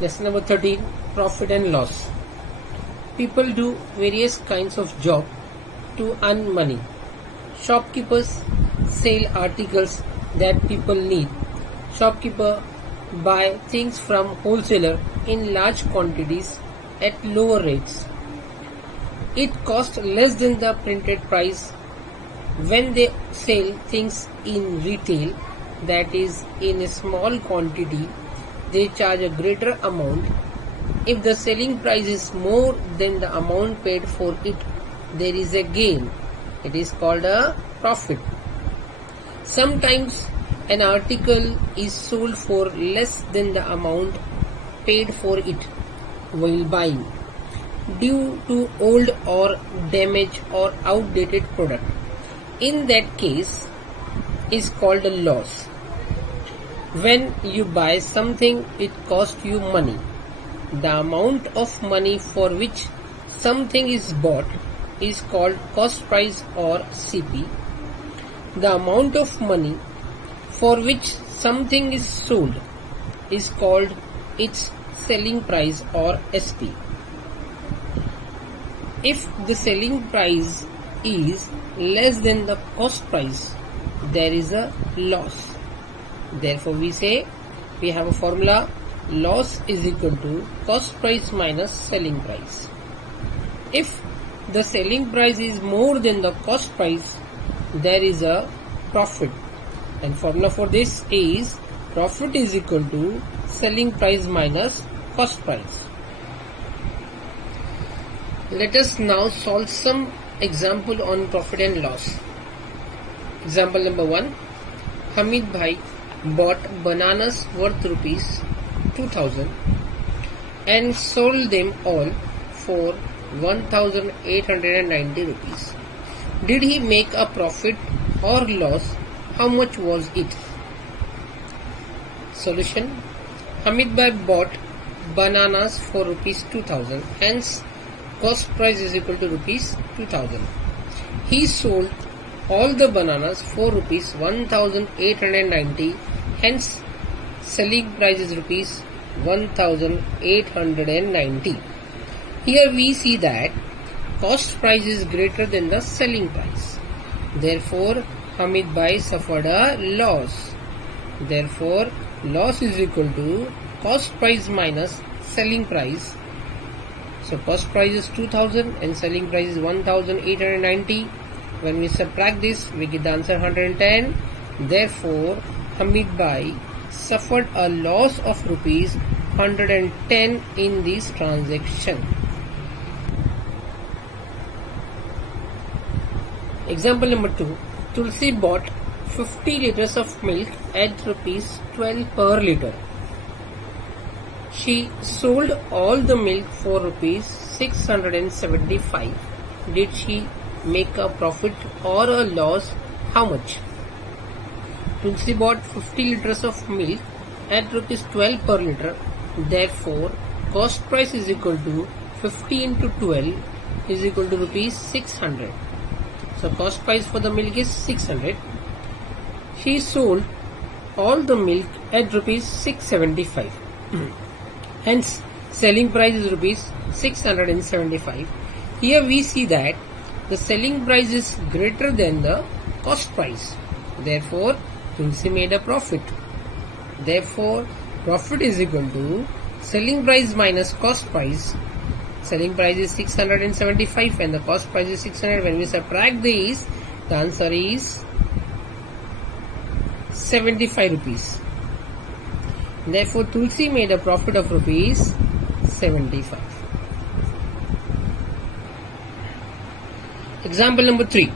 Lesson number 13, profit and loss. People do various kinds of job to earn money. Shopkeepers sell articles that people need. Shopkeeper buy things from wholesaler in large quantities at lower rates. It costs less than the printed price when they sell things in retail, that is, in a small quantity. They charge a greater amount. If the selling price is more than the amount paid for it, there is a gain. It is called a profit. Sometimes an article is sold for less than the amount paid for it while buying, due to old or damaged or outdated product. In that case, is called a loss. When you buy something, it costs you money. The amount of money for which something is bought is called cost price or CP. The amount of money for which something is sold is called its selling price or SP. If the selling price is less than the cost price, there is a loss. Therefore, we say we have a formula: loss is equal to cost price minus selling price. If the selling price is more than the cost price, there is a profit. And formula for this is profit is equal to selling price minus cost price. Let us now solve some example on profit and loss. Example number 1. Hamid Bhai bought bananas worth rupees 2000 and sold them all for 1890 rupees. Did he make a profit or loss? How much was it? Solution: Hamid Bhai bought bananas for rupees 2000, hence cost price is equal to rupees 2000. He sold all the bananas for rupees 1890, hence selling price is rupees 1890. Here we see that cost price is greater than the selling price. Therefore, Hamid Bhai suffered a loss. Therefore, loss is equal to cost price minus selling price. So cost price is 2000 and selling price is 1890. When we subtract this, we get the answer 110. Therefore, Hamid Bhai suffered a loss of rupees 110 in this transaction. Example number 2. Tulsi bought 50 liters of milk at rupees 12 per liter. She sold all the milk for rupees 675. Did she make a profit or a loss? How much? Tulsi bought 50 liters of milk at rupees 12 per liter. Therefore, cost price is equal to 50 into 12 is equal to rupees 600. So cost price for the milk is 600. She sold all the milk at rupees 675. Hence, selling price is rupees 675. Here we see that the selling price is greater than the cost price. Therefore, Tulsi made a profit. Therefore, profit is equal to selling price minus cost price. Selling price is 675 and the cost price is 600. When we subtract these, the answer is 75 rupees. Therefore, Tulsi made a profit of rupees 75. Example number 3.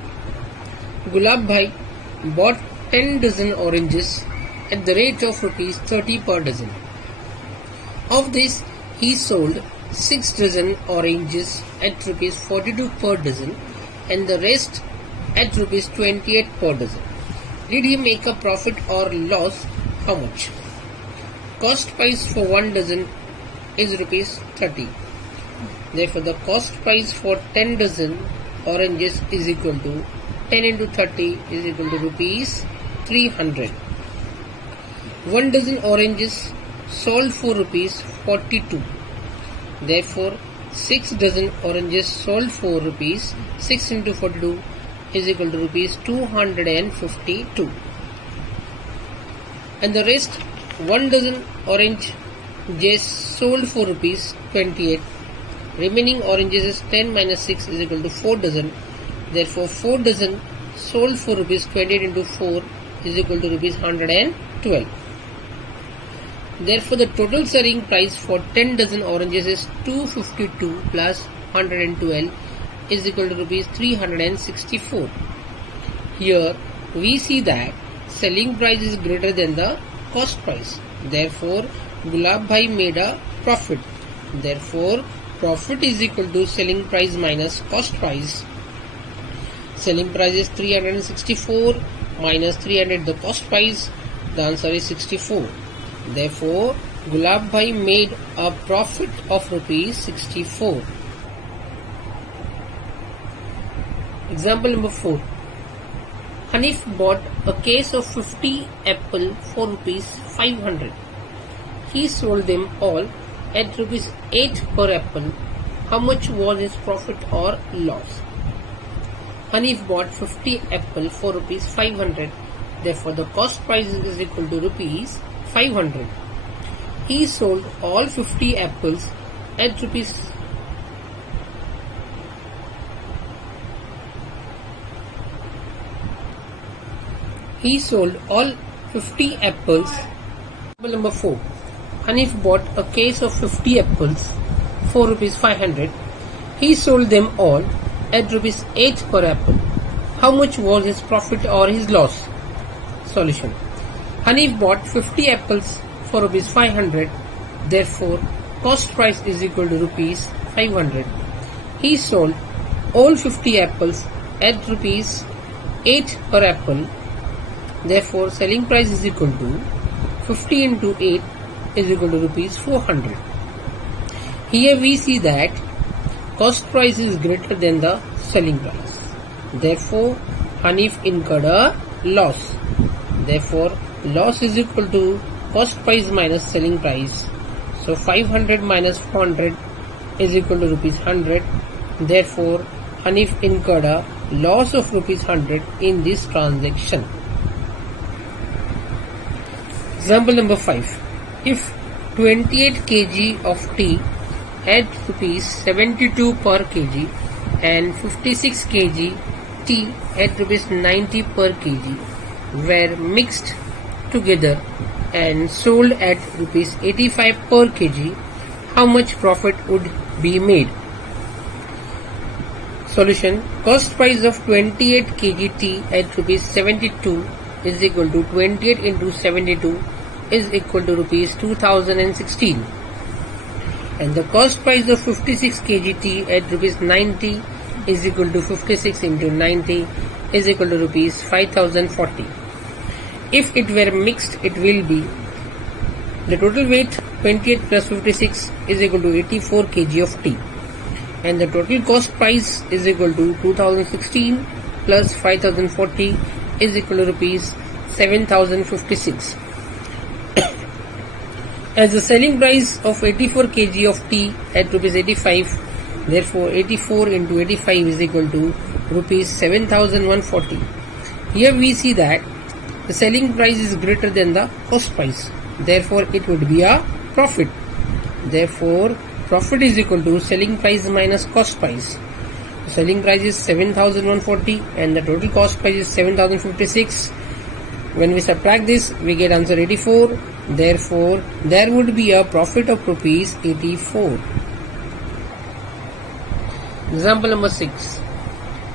Gulab Bhai bought 10 dozen oranges at the rate of rupees 30 per dozen. Of this, he sold 6 dozen oranges at rupees 42 per dozen and the rest at rupees 28 per dozen. Did he make a profit or loss? How much? Cost price for 1 dozen is rupees 30. Therefore, the cost price for 10 dozen oranges is equal to 10 into 30 is equal to rupees 300. 1 dozen oranges sold for rupees 42. Therefore, 6 dozen oranges sold for rupees 6 into 42 is equal to rupees 252. And the rest 1 dozen oranges sold for rupees 28. Remaining oranges is 10 minus 6 is equal to 4 dozen. Therefore, 4 dozen sold for rupees 28 into 4 is equal to rupees 112. Therefore, the total selling price for 10 dozen oranges is 252 plus 112 is equal to rupees 364. Here, we see that selling price is greater than the cost price. Therefore, Gulab Bhai made a profit. Therefore, profit is equal to selling price minus cost price. Selling price is 364 minus 300 the cost price. The answer is 64. Therefore, Gulab Bhai made a profit of rupees 64. Example number 4. Hanif bought a case of 50 apple for rupees 500. He sold them all at rupees 8 per apple. How much was his profit or loss? Hanif bought 50 apple for rupees 500. Therefore, the cost price is equal to rupees 500. He sold all 50 apples at rupees 50 apples. Example number 4. Hanif bought a case of 50 apples for rupees 500. He sold them all at rupees 8 per apple. How much was his profit or his loss? Solution. Hanif bought 50 apples for rupees 500. Therefore, cost price is equal to rupees 500. He sold all 50 apples at rupees 8 per apple. Therefore, selling price is equal to 50 into 8 is equal to rupees 400. Here we see that cost price is greater than the selling price. Therefore, Hanif incurred a loss. Therefore, loss is equal to cost price minus selling price. So, 500 minus 400 is equal to rupees 100. Therefore, Hanif incurred a loss of rupees 100 in this transaction. Example number 5. If 28 kg of tea at rupees 72 per kg and 56 kg tea at rupees 90 per kg were mixed together and sold at rupees 85 per kg, how much profit would be made? Solution. Cost price of 28 kg tea at rupees 72 is equal to 28 into 72 is equal to rupees 2016, and the cost price of 56 kg tea at rupees 90 is equal to 56 into 90 is equal to rupees 5040. If it were mixed, it will be the total weight 28 plus 56 is equal to 84 kg of tea, and the total cost price is equal to 2016 plus 5040 is equal to rupees 7056. As the selling price of 84 kg of tea at rupees 85, therefore 84 into 85 is equal to rupees 7140. Here we see that the selling price is greater than the cost price. Therefore, it would be a profit. Therefore, profit is equal to selling price minus cost price. The selling price is 7140 and the total cost price is 7056. When we subtract this, we get answer 84. Therefore, there would be a profit of rupees 84. Example number 6.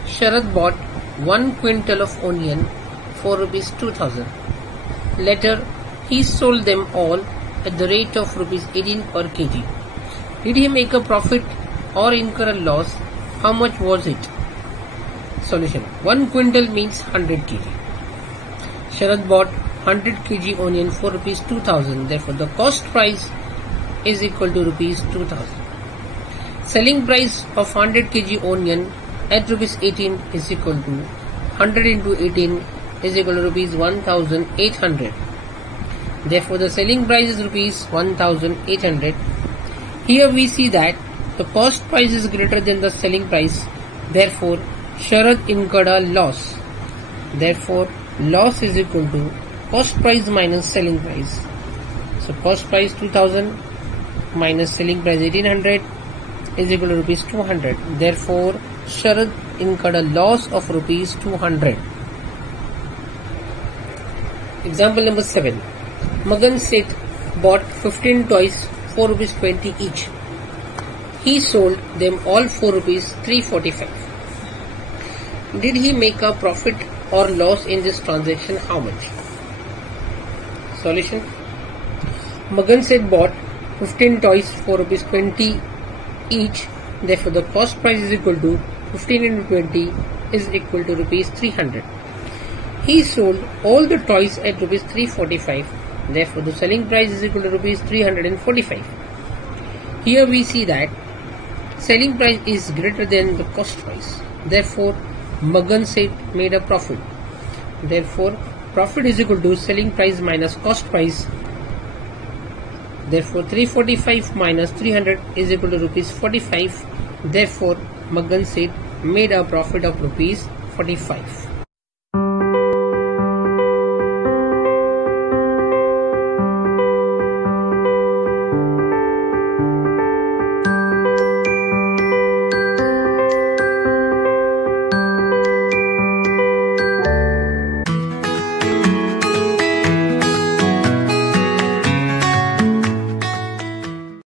Sharad bought 1 quintal of onion for rupees 2000. Later, he sold them all at the rate of rupees 18 per kg. Did he make a profit or incur a loss? How much was it? Solution. 1 quintal means 100 kg. Sharad bought 100 kg onion for rupees 2000. Therefore, the cost price is equal to rupees 2000. Selling price of 100 kg onion at rupees 18 is equal to 100 into 18 is equal to rupees 1800. Therefore, the selling price is rupees 1800. Here we see that the cost price is greater than the selling price. Therefore, Sharad incurred a loss. Therefore, loss is equal to cost price minus selling price. So, cost price 2000 minus selling price 1800 is equal to rupees 200. Therefore, Sharad incurred a loss of rupees 200. Example number 7. Magan Seth bought 15 toys for rupees 20 each. He sold them all for rupees 345. Did he make a profit or loss in this transaction? How much? Solution. Magan Seth bought 15 toys for rupees 20 each. Therefore, the cost price is equal to 15 into 20 is equal to rupees 300. He sold all the toys at rupees 345. Therefore, the selling price is equal to rupees 345. Here we see that selling price is greater than the cost price. Therefore, Magan Seth made a profit. Therefore, profit is equal to selling price minus cost price. Therefore, 345 minus 300 is equal to rupees 45. Therefore, Magan Seth made a profit of rupees 45.